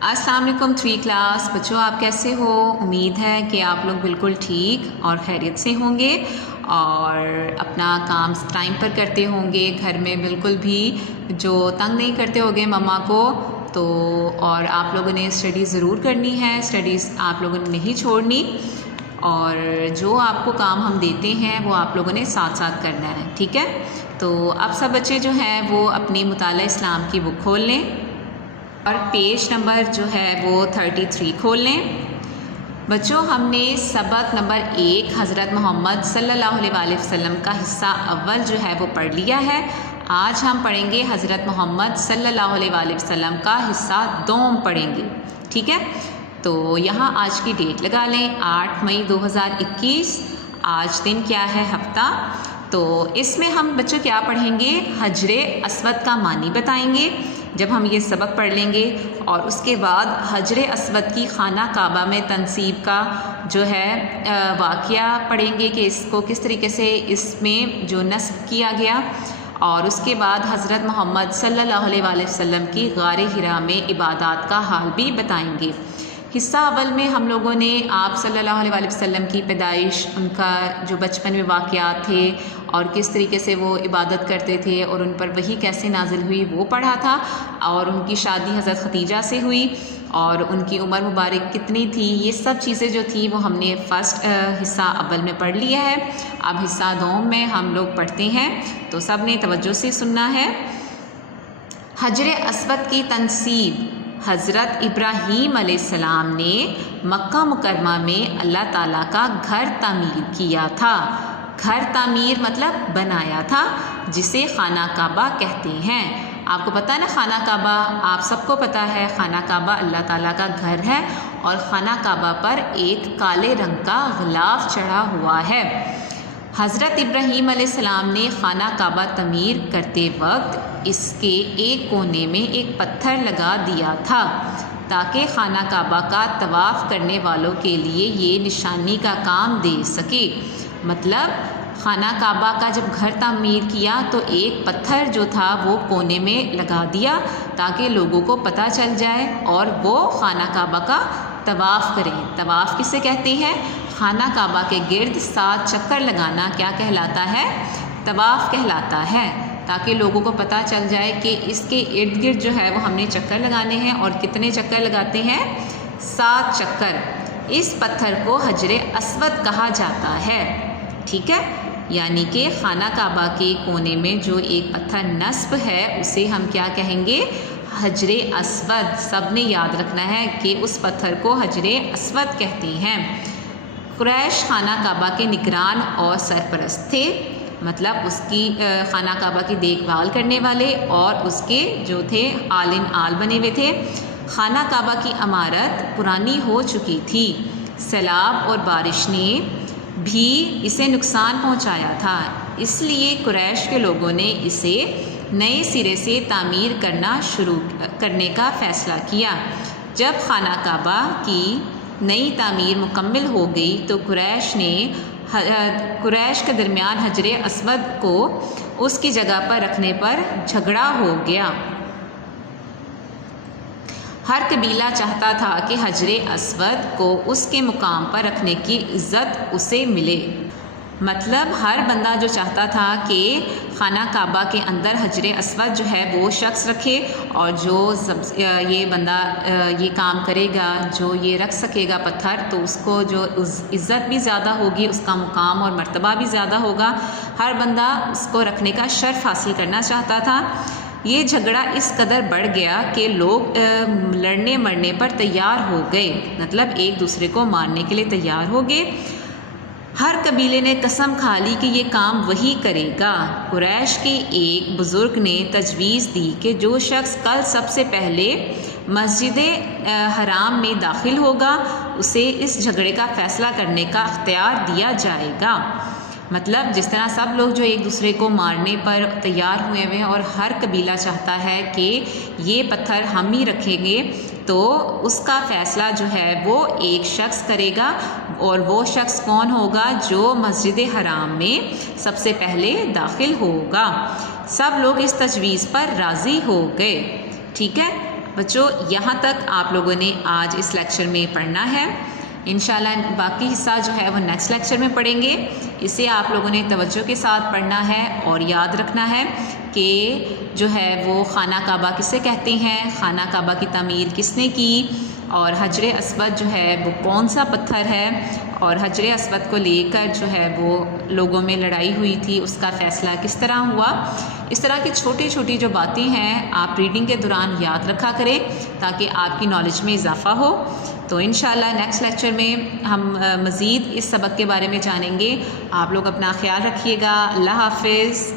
السلام علیکم 3 کلاس بچوں، آپ کیسے ہو؟ امید ہے کہ آپ لوگ بالکل ٹھیک اور خیریت سے ہوں گے اور اپنا کام ٹائم پر کرتے ہوں گے، گھر میں بالکل بھی جو تنگ نہیں کرتے ہوگے مما کو تو، اور آپ لوگوں نے اسٹڈی ضرور کرنی ہے، اسٹڈیز آپ لوگوں نے نہیں چھوڑنی، اور جو آپ کو کام ہم دیتے ہیں وہ آپ لوگوں نے ساتھ ساتھ کرنا ہے، ٹھیک ہے؟ تو اب سب بچے جو ہیں وہ اپنی مطالعہ اسلام کی بک کھول لیں اور پیج نمبر جو ہے وہ 33 کھول لیں۔ بچوں، ہم نے سبق نمبر 1 حضرت محمد صلی اللہ علیہ وآلہ وسلم کا حصہ اول جو ہے وہ پڑھ لیا ہے۔ آج ہم پڑھیں گے حضرت محمد صلی اللہ علیہ وآلہ وسلم کا حصہ دوم پڑھیں گے، ٹھیک ہے؟ تو یہاں آج کی ڈیٹ لگا لیں، 8 مئی 2021۔ آج دن کیا ہے؟ ہفتہ۔ تو اس میں ہم بچوں کیا پڑھیں گے؟ حجر اسود کا معنی بتائیں گے جب ہم یہ سبق پڑھ لیں گے، اور اس کے بعد حجر اسود کی خانہ کعبہ میں تنصیب کا جو ہے واقعہ پڑھیں گے کہ اس کو کس طریقے سے اس میں جو نصب کیا گیا، اور اس کے بعد حضرت محمد صلی اللہ علیہ وآلہ وسلم کی غار حرا میں عبادات کا حال بھی بتائیں گے۔ حصہ اول میں ہم لوگوں نے آپ صلی اللہ علیہ وآلہ وسلم کی پیدائش، ان کا جو بچپن میں واقعات تھے اور کس طریقے سے وہ عبادت کرتے تھے اور ان پر وحی کیسے نازل ہوئی وہ پڑھا تھا، اور ان کی شادی حضرت ختیجہ سے ہوئی اور ان کی عمر مبارک کتنی تھی، یہ سب چیزیں جو تھی وہ ہم نے فرسٹ حصہ اول میں پڑھ لیا ہے۔ اب حصہ دوم میں ہم لوگ پڑھتے ہیں، تو سب نے توجہ سے سننا ہے۔ حجر اسود کی تنصیب حضرت ابراہیم علیہ السلام نے مکہ مکرمہ میں اللہ تعالیٰ کا گھر تعمیر کیا تھا۔ گھر تعمیر مطلب بنایا تھا، جسے خانہ کعبہ کہتے ہیں۔ آپ کو پتہ ہے نا خانہ کعبہ، آپ سب کو پتہ ہے خانہ کعبہ اللہ تعالیٰ کا گھر ہے، اور خانہ کعبہ پر ایک کالے رنگ کا غلاف چڑھا ہوا ہے۔ حضرت ابراہیم علیہ السلام نے خانہ کعبہ تعمیر کرتے وقت اس کے ایک کونے میں ایک پتھر لگا دیا تھا تاکہ خانہ کعبہ کا طواف کرنے والوں کے لیے یہ نشانی کا کام دے سکے۔ مطلب خانہ کعبہ کا جب گھر تعمیر کیا تو ایک پتھر جو تھا وہ کونے میں لگا دیا تاکہ لوگوں کو پتہ چل جائے اور وہ خانہ کعبہ کا طواف کریں۔ طواف کسے کہتے ہیں؟ خانہ کعبہ کے گرد 7 چکر لگانا کیا کہلاتا ہے؟ طواف کہلاتا ہے، تاکہ لوگوں کو پتہ چل جائے کہ اس کے ارد گرد جو ہے وہ ہم نے چکر لگانے ہیں، اور کتنے چکر لگاتے ہیں؟ 7 چکر۔ اس پتھر کو حجر اسود کہا جاتا ہے، ٹھیک ہے؟ یعنی کہ خانہ کعبہ کے کونے میں جو ایک پتھر نصب ہے اسے ہم کیا کہیں گے؟ حجر اسود۔ سب نے یاد رکھنا ہے کہ اس پتھر کو حجر اسود کہتے ہیں۔ قریش خانہ کعبہ کے نگران اور سرپرست تھے، مطلب اس کی خانہ کعبہ کی دیکھ بھال کرنے والے، اور اس کے جو تھے آل ان آل بنے ہوئے تھے۔ خانہ کعبہ کی عمارت پرانی ہو چکی تھی، سیلاب اور بارش نے بھی اسے نقصان پہنچایا تھا، اس لیے قریش کے لوگوں نے اسے نئے سرے سے تعمیر کرنے کا فیصلہ کیا۔ جب خانہ کعبہ کی نئی تعمیر مکمل ہو گئی تو قریش کے درمیان حجر اسود کو اس کی جگہ پر رکھنے پر جھگڑا ہو گیا۔ ہر قبیلہ چاہتا تھا کہ حجر اسود کو اس کے مقام پر رکھنے کی عزت اسے ملے۔ مطلب ہر بندہ جو چاہتا تھا کہ خانہ کعبہ کے اندر حجر اسود جو ہے وہ شخص رکھے، اور جو یہ بندہ یہ کام کرے گا، جو یہ رکھ سکے گا پتھر، تو اس کو جو عزت بھی زیادہ ہوگی، اس کا مقام اور مرتبہ بھی زیادہ ہوگا۔ ہر بندہ اس کو رکھنے کا شرف حاصل کرنا چاہتا تھا۔ یہ جھگڑا اس قدر بڑھ گیا کہ لوگ لڑنے مرنے پر تیار ہو گئے، مطلب ایک دوسرے کو مارنے کے لیے تیار ہو گئے۔ ہر قبیلے نے قسم کھا لی کہ یہ کام وہی کرے گا۔ قریش کے ایک بزرگ نے تجویز دی کہ جو شخص کل سب سے پہلے مسجد حرام میں داخل ہوگا اسے اس جھگڑے کا فیصلہ کرنے کا اختیار دیا جائے گا۔ مطلب جس طرح سب لوگ جو ایک دوسرے کو مارنے پر تیار ہوئے ہوئے ہیں، اور ہر قبیلہ چاہتا ہے کہ یہ پتھر ہم ہی رکھیں گے، تو اس کا فیصلہ جو ہے وہ ایک شخص کرے گا، اور وہ شخص کون ہوگا؟ جو مسجد حرام میں سب سے پہلے داخل ہوگا۔ سب لوگ اس تجویز پر راضی ہو گئے، ٹھیک ہے؟ بچوں یہاں تک آپ لوگوں نے آج اس لیکچر میں پڑھنا ہے. انشاءاللہ باقی حصہ جو ہے وہ نیکسٹ لیکچر میں پڑھیں گے. اسے آپ لوگوں نے توجہ کے ساتھ پڑھنا ہے اور یاد رکھنا ہے کہ جو ہے وہ خانہ کعبہ کسے کہتے ہیں, خانہ کعبہ کی تعمیر کس نے کی, اور حجر اسود جو ہے وہ کون سا پتھر ہے, اور حجر اسود کو لے کر جو ہے وہ لوگوں میں لڑائی ہوئی تھی, اس کا فیصلہ کس طرح ہوا. اس طرح کی چھوٹی چھوٹی جو باتیں ہیں آپ ریڈنگ کے دوران یاد رکھا کریں تاکہ آپ کی نالج میں اضافہ ہو. تو انشاءاللہ نیکسٹ لیکچر میں ہم مزید اس سبق کے بارے میں جانیں گے. آپ لوگ اپنا خیال رکھیے گا. اللہ حافظ.